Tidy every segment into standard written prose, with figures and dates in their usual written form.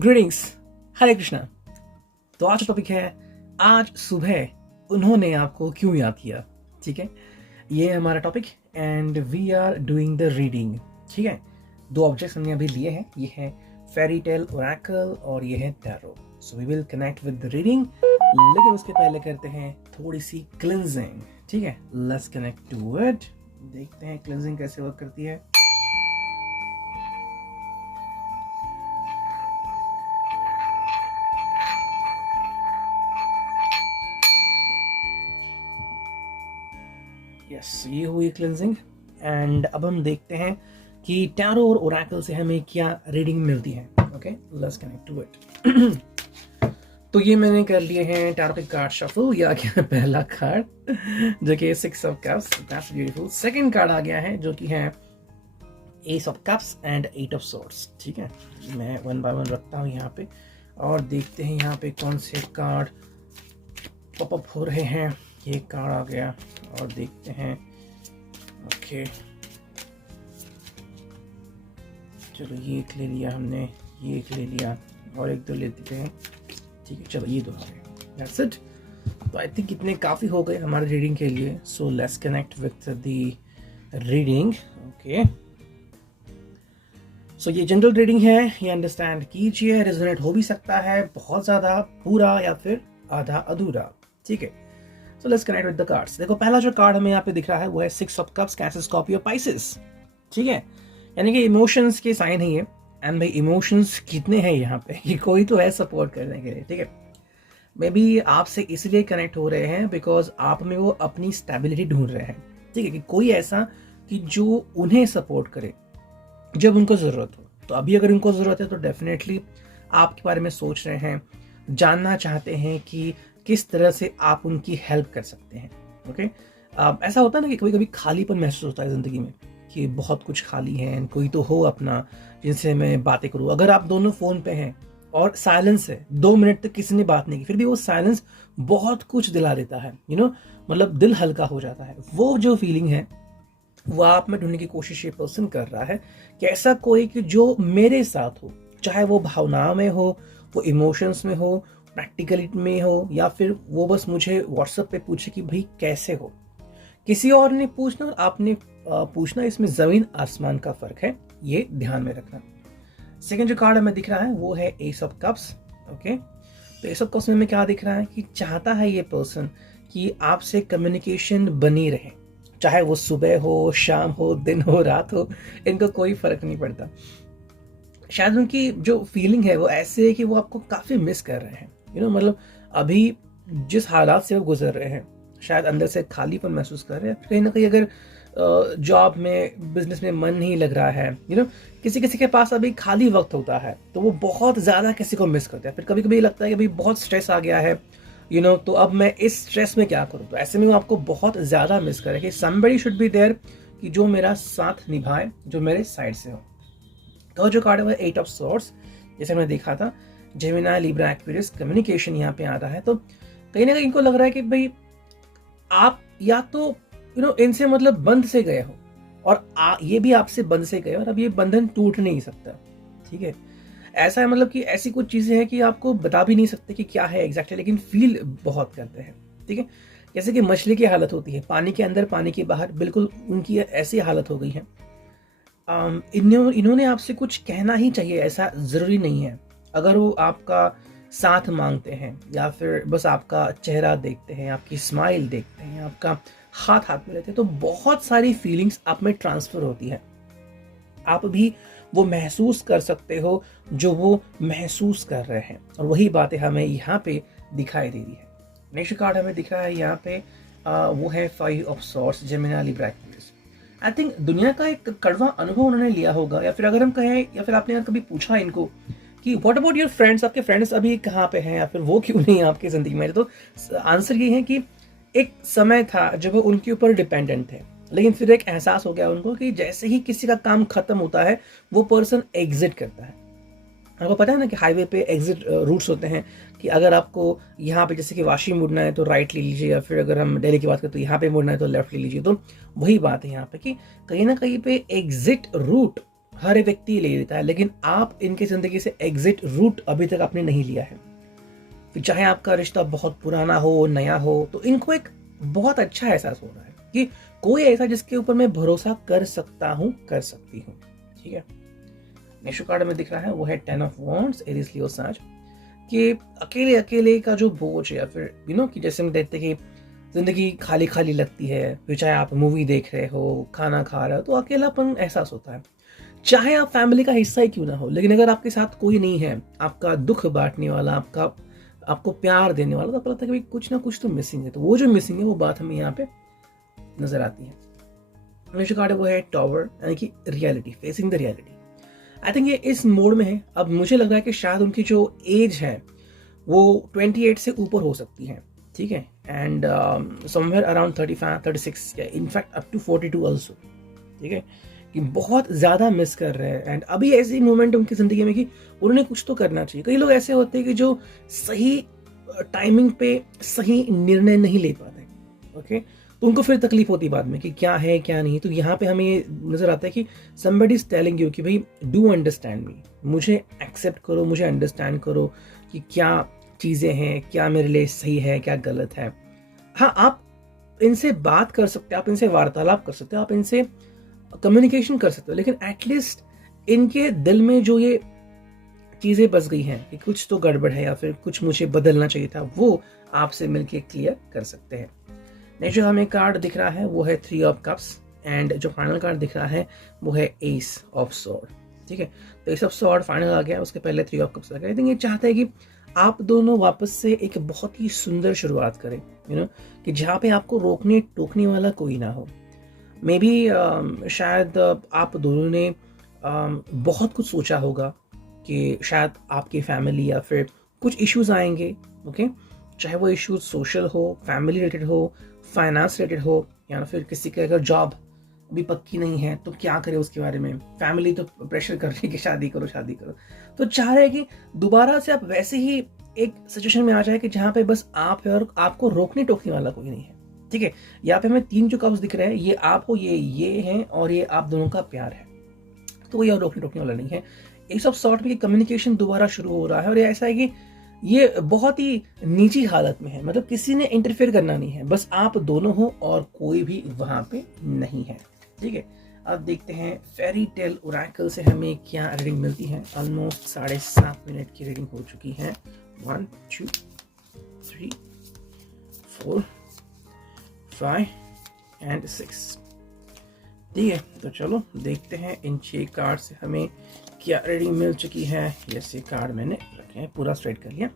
Greetings, हरे कृष्णा। तो आज का टॉपिक है आज सुबह उन्होंने आपको क्यों याद किया। ठीक है, ये है हमारा topic and we are doing the reading. ठीक है, दो ऑब्जेक्ट्स हमने अभी लिए हैं, ये है फेरी टेल ओरेकल और ये है tarot. So we will connect with the reading, लेकिन उसके पहले करते हैं थोड़ी सी क्लिंजिंग। ठीक है, लेट्स कनेक्ट टू इट, देखते हैं क्लिंजिंग कैसे वर्क करती है। यस, ये हुई क्लिंजिंग एंड अब हम देखते हैं कि टैरो और ओरेकल से हमें क्या रीडिंग मिलती है। Okay, let's connect to it. तो ये मैंने कर लिए हैं टैरो के कार्ड शफल। ये आ गया पहला कार्ड जो कि 6 of cups, that's beautiful. Second card आ गया है जो कि है ace of cups and 8 of swords. ठीक है, मैं 1 बाय 1 रखता हूँ यहाँ पे और देखते हैं यहाँ पे कौन से कार्ड पॉप अप हो रहे हैं। ये कार्ड आ गया और देखते हैं। ओके, चलो ये एक ले लिया हमने, ये एक ले लिया और एक दो ले लेते हैं। ठीक है, चलो ये दो आ गए, दैट्स इट। तो आई थिंक इतने काफ़ी हो गए हमारे रीडिंग के लिए। So let's connect with the reading. Okay, so ये जनरल रीडिंग है, ये अंडरस्टैंड कीजिए। रेजोनेट हो भी सकता है बहुत ज़्यादा, पूरा या फिर आधा अधूरा। ठीक है, सो let's connect with the cards. देखो, पहला जो कार्ड हमें यहाँ पे दिख रहा है वो है 6 of cups, cancer, Scorpio, Pisces. ठीक है, यानी कि इमोशंस के साइन है ये। एंड भाई इमोशंस कितने हैं यहाँ पे, ये कोई तो है सपोर्ट करने के लिए। ठीक है, मे बी आपसे इसलिए कनेक्ट हो रहे हैं बिकॉज आप में वो अपनी स्टेबिलिटी ढूंढ रहे हैं। ठीक है, कि कोई ऐसा कि जो उन्हें सपोर्ट करे जब उनको ज़रूरत हो। तो अभी अगर उनको ज़रूरत है तो डेफिनेटली आपके बारे में सोच रहे हैं, जानना चाहते हैं कि किस तरह से आप उनकी हेल्प कर सकते हैं। ओके, ऐसा होता है ना कि कभी कभी खालीपन महसूस होता है ज़िंदगी में कि बहुत कुछ खाली है, कोई तो हो अपना जिनसे मैं बातें करूँ। अगर आप दोनों फ़ोन पे हैं और साइलेंस है, 2 मिनट तक किसी ने बात नहीं की, फिर भी वो साइलेंस बहुत कुछ दिला देता है। मतलब दिल हल्का हो जाता है। वो जो फीलिंग है वो आप में ढूंढने की कोशिश ये पर्सन कर रहा है कि ऐसा कोई कि जो मेरे साथ हो, चाहे वो भावनाओं में हो, वो इमोशंस में हो, प्रैक्टिकलिटी में हो, या फिर वो बस मुझे व्हाट्सएप पे पूछे कि भाई कैसे हो। किसी और ने पूछना और आपने पूछना, इसमें जमीन आसमान का फर्क है, ये ध्यान में रखना। सेकंड जो कार्ड हमें दिख रहा है वो है एस ऑफ कप्स। ओके, तो एस ऑफ कप्स में क्या दिख रहा है कि चाहता है ये पर्सन कि आपसे कम्युनिकेशन बनी रहे, चाहे वो सुबह हो, शाम हो, दिन हो, रात हो, इनको कोई फर्क नहीं पड़ता। शायद उनकी जो फीलिंग है वो ऐसे है कि वो आपको काफ़ी मिस कर रहे हैं। मतलब अभी जिस हालात से वो गुजर रहे हैं, शायद अंदर से खालीपन महसूस कर रहे हैं। कहीं ना कहीं अगर जॉब में, बिजनेस में मन नहीं लग रहा है, किसी किसी के पास अभी खाली वक्त होता है तो वो बहुत ज़्यादा किसी को मिस करते हैं। फिर कभी कभी लगता है कि भाई बहुत स्ट्रेस आ गया है, तो अब मैं इस स्ट्रेस में क्या करूँ। तो ऐसे में वो आपको बहुत ज़्यादा मिस करे कि somebody should be there, कि जो मेरा साथ निभाए, जो मेरे साइड से हो। तो जो कार्ड है 8 ऑफ सोर्ड्स, जैसे हमने देखा था जेमिनी, लिब्रा, एक्वेरियस, कम्युनिकेशन यहाँ पे आ रहा है। तो कहीं ना कहीं इनको लग रहा है कि भाई आप या तो इनसे मतलब बंध से गए हो और ये भी आपसे बंध से गए और अब ये बंधन टूट नहीं सकता। ठीक है, ऐसा है, मतलब कि ऐसी कुछ चीजें हैं कि आपको बता भी नहीं सकते कि क्या है एग्जैक्टली, लेकिन फील बहुत करते हैं। ठीक है, जैसे कि मछली की हालत होती है, पानी के अंदर पानी के बाहर, बिल्कुल उनकी ऐसी हालत हो गई है। इन्होंने आपसे कुछ कहना ही चाहिए, ऐसा ज़रूरी नहीं है। अगर वो आपका साथ मांगते हैं या फिर बस आपका चेहरा देखते हैं, आपकी स्माइल देखते हैं, आपका हाथ में लेते हैं, तो बहुत सारी फीलिंग्स आप में ट्रांसफ़र होती है। आप भी वो महसूस कर सकते हो जो वो महसूस कर रहे हैं, और वही बातें हमें यहाँ पे दिखाई दे रही है। नेक्स्ट कार्ड हमें दिख रहा है यहाँ पे, वो है 5 of swords, Gemini, Libra, Aquarius. I think दुनिया का एक कड़वा अनुभव उन्होंने लिया होगा, या फिर अगर हम कहें, या फिर आपने कभी पूछा इनको कि व्हाट अबाउट योर फ्रेंड्स, आपके फ्रेंड्स अभी कहाँ पे हैं, या फिर वो क्यों नहीं है आपकी ज़िंदगी में। तो आंसर ये है कि एक समय था जब वो उनके ऊपर डिपेंडेंट थे, लेकिन फिर एक एहसास हो गया उनको कि जैसे ही किसी का काम खत्म होता है वो पर्सन एग्जिट करता है। आपको पता है ना कि हाईवे पे एग्जिट रूट्स होते हैं, कि अगर आपको यहाँ पे जैसे कि वाशी मुड़ना है तो राइट ले लीजिए, या फिर अगर हम दिल्ली की बात करें तो यहाँ पे मुड़ना है तो लेफ्ट ले लीजिए। तो वही बात है यहाँ पे कि कहीं ना कहीं पे एग्जिट रूट हर एक व्यक्ति ले लेता है, लेकिन आप इनकी ज़िंदगी से एग्जिट रूट अभी तक आपने नहीं लिया है। फिर चाहे आपका रिश्ता बहुत पुराना हो, नया हो, तो इनको एक बहुत अच्छा एहसास हो रहा है कि कोई ऐसा जिसके ऊपर मैं भरोसा कर सकता हूँ, कर सकती हूँ। ठीक है, नेक्स्ट कार्ड में दिख रहा है वो है 10 ऑफ वॉन्ड्स, एरीज लियो साज, कि अकेले अकेले का जो बोझ है, या फिर कि जैसे हम देखते हैं कि जिंदगी खाली खाली लगती है, फिर चाहे आप मूवी देख रहे हो, खाना खा रहे हो, तो अकेलापन एहसास होता है। चाहे आप फैमिली का हिस्सा ही क्यों ना हो, लेकिन अगर आपके साथ कोई नहीं है, आपका दुख बांटने वाला, आपको प्यार देने वाला, तो पता लगता है कि कुछ ना कुछ तो मिसिंग है। तो वो जो मिसिंग है वो बात हमें यहाँ पे नजर आती है। नेक्स्ट कार्ड है वो है टॉवर, यानी कि reality, facing the reality. I think ये इस मोड में है। अब मुझे लग रहा है कि शायद उनकी जो एज है वो 28 से ऊपर हो सकती है। ठीक है, एंड समवेयर अराउंड 35, 36, या इनफैक्ट अप टू 42 ऑल्सो। ठीक है, कि बहुत ज़्यादा मिस कर रहे हैं, एंड अभी ऐसी मोमेंट उनकी ज़िंदगी में कि उन्होंने कुछ तो करना चाहिए। कई लोग ऐसे होते हैं कि जो सही टाइमिंग पे सही निर्णय नहीं ले पाते। ओके, तो उनको फिर तकलीफ होती है बाद में कि क्या है क्या नहीं। तो यहाँ पे हमें ये नज़र आता है कि somebody is telling you कि भाई डू अंडरस्टैंड मी, मुझे एक्सेप्ट करो, मुझे अंडरस्टैंड करो कि क्या चीज़ें हैं, क्या मेरे लिए सही है, क्या गलत है। हाँ, आप इनसे बात कर सकते हो, आप इनसे वार्तालाप कर सकते हो, आप इनसे कम्युनिकेशन कर सकते हो, लेकिन एटलीस्ट इनके दिल में जो ये चीज़ें बस गई हैं कि कुछ तो गड़बड़ है या फिर कुछ मुझे बदलना चाहिए था, वो आपसे मिलके क्लियर कर सकते हैं। नेक्स्ट जो हमें कार्ड दिख रहा है वो है 3 ऑफ कप्स, एंड जो फाइनल कार्ड दिख रहा है वो है एस ऑफ सॉर्ड। ठीक है, तो एस ऑफ सॉर्ड फाइनल आ गया, उसके पहले 3 ऑफ कप्स आ गया। आई थिंक ये चाहता है कि आप दोनों वापस से एक बहुत ही सुंदर शुरुआत करें, कि जहाँ पे आपको रोकने टोकने वाला कोई ना हो। मे बी शायद आप दोनों ने बहुत कुछ सोचा होगा कि शायद आपकी फैमिली या फिर कुछ इश्यूज आएंगे। ओके, चाहे वो इश्यूज सोशल हो, फैमिली रिलेटेड हो, फाइनेंस रिलेटेड हो, या फिर किसी की अगर जॉब अभी पक्की नहीं है तो क्या करे उसके बारे में, फैमिली तो प्रेशर कर रही है कि शादी करो शादी करो। तो चाह रहे हैं कि दोबारा से आप वैसे ही एक सिचुएशन में आ जाए कि जहाँ पे बस आप है और आपको रोकने टोकने वाला कोई नहीं है। ठीक है, यहाँ पे हमें 3 जो कप्स दिख रहे हैं, ये आप हो, ये हैं, और ये आप दोनों का प्यार है। तो कोई और रोकने टोकने वाला नहीं है। इस सब सॉर्ट में कम्युनिकेशन दोबारा शुरू हो रहा है, और ये ऐसा है कि ये बहुत ही निजी हालत में है, मतलब किसी ने इंटरफेयर करना नहीं है, बस आप दोनों हो और कोई भी वहां पे नहीं है। ठीक है, अब देखते हैं फेरी टेल ओरेकल से हमें क्या रीडिंग मिलती है। ऑलमोस्ट 7.5 मिनट की रीडिंग हो चुकी है। 1 2 3 4 5 एंड 6। ठीक है, तो चलो देखते हैं इन 6 कार्ड से हमें क्या रीडिंग मिल चुकी है। ये कार्ड मैंने रखे हैं, पूरा स्ट्रेट कर लिया।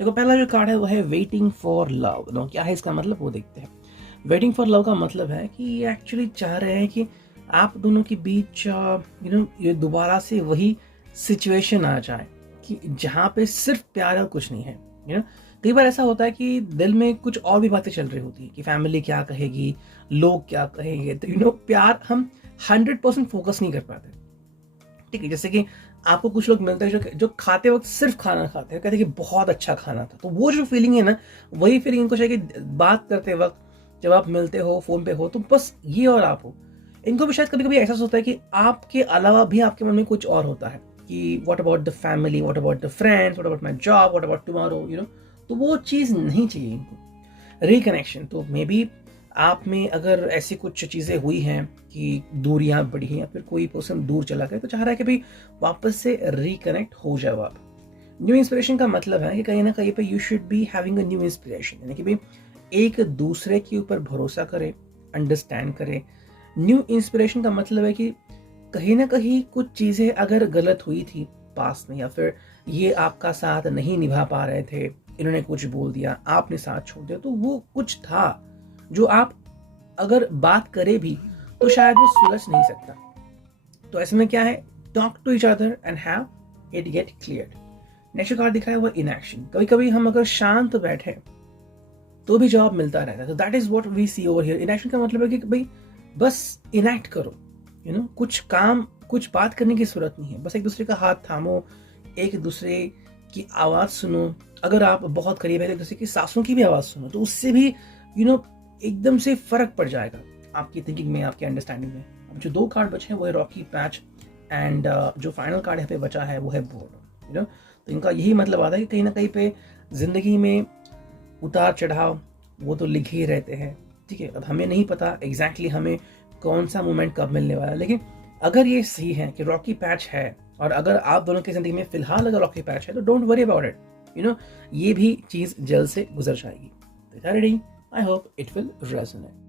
देखो, पहला जो कार्ड है वो है वेटिंग फॉर लव। नो, क्या है इसका मतलब वो देखते हैं। वेटिंग फॉर लव का मतलब है कि ये एक्चुअली चाह रहे हैं कि आप दोनों के बीच ये दोबारा से वही सिचुएशन आ जाए कि जहाँ पे सिर्फ प्यार और कुछ नहीं है। कई बार ऐसा होता है कि दिल में कुछ और भी बातें चल रही होती है कि फैमिली क्या कहेगी, लोग क्या कहेंगे, तो प्यार हम 100% फोकस नहीं कर पाते। ठीक है, जैसे कि आपको कुछ लोग मिलते हैं जो खाते वक्त सिर्फ खाना खाते हैं, कहते हैं कि बहुत अच्छा खाना था, तो वो जो फीलिंग है ना, वही फीलिंग इनको चाहिए कि बात करते वक्त जब आप मिलते हो, फोन पे हो, तो बस ये और आप हो। इनको भी शायद कभी कभी एहसास होता है कि आपके अलावा भी आपके मन में कुछ और होता है, कि what about the family, what about the friends, what about my job, what about tomorrow, तो वो चीज़ नहीं चाहिए इनको। रिकनेक्शन, तो मे बी आप में अगर ऐसी कुछ चीज़ें हुई हैं कि दूरियां बढ़ी हैं या फिर कोई पर्सन दूर चला गया, तो चाह रहा है कि भाई वापस से रिकनेक्ट हो जाओ आप। न्यू इंस्पिरेशन का मतलब है कि कहीं ना कहीं पे you should be having a new inspiration, यानी कि भाई एक दूसरे के ऊपर भरोसा करें, अंडरस्टैंड करें। न्यू इंस्पिरेशन का मतलब है कि कहीं ना कहीं कुछ चीज़ें अगर गलत हुई थी पास में, या फिर ये आपका साथ नहीं निभा पा रहे थे, इन्होंने कुछ बोल दिया, आपने साथ छोड़ दिया, तो वो कुछ था जो आप अगर बात करें भी तो शायद वो सुलझ नहीं सकता। तो ऐसे में क्या है, talk to each other and have it get cleared. Next card दिख रहा है वो इनएक्शन। कभी कभी हम अगर शांत बैठे तो भी जवाब मिलता रहता है, तो that is what we see over here. Inaction का मतलब है कि भाई बस इनएक्ट करो, कुछ काम, कुछ बात करने की जरूरत नहीं है, बस एक दूसरे का हाथ थामो, एक दूसरे की आवाज सुनो। अगर आप बहुत करीब है तो एक दूसरे की सांसों की भी आवाज सुनो, तो उससे भी एकदम से फर्क पड़ जाएगा आपकी थिंकिंग में, आपकी अंडरस्टैंडिंग में। अब जो 2 कार्ड बचे हैं वो है रॉकी पैच एंड जो फाइनल कार्ड यहाँ पे बचा है वो है बोर्ड, यू नो। तो इनका यही मतलब आता है कि कहीं ना कहीं पे ज़िंदगी में उतार चढ़ाव वो तो लिखे ही रहते हैं, ठीक है। अब हमें नहीं पता एग्जैक्टली हमें कौन सा मोमेंट कब मिलने वाला है, लेकिन अगर ये सही है कि रॉकी पैच है, और अगर आप दोनों की ज़िंदगी में फिलहाल अगर रॉकी पैच है तो don't worry about it, you know. ये भी चीज़ जल्द से गुजर जाएगी। तो I hope it will resonate.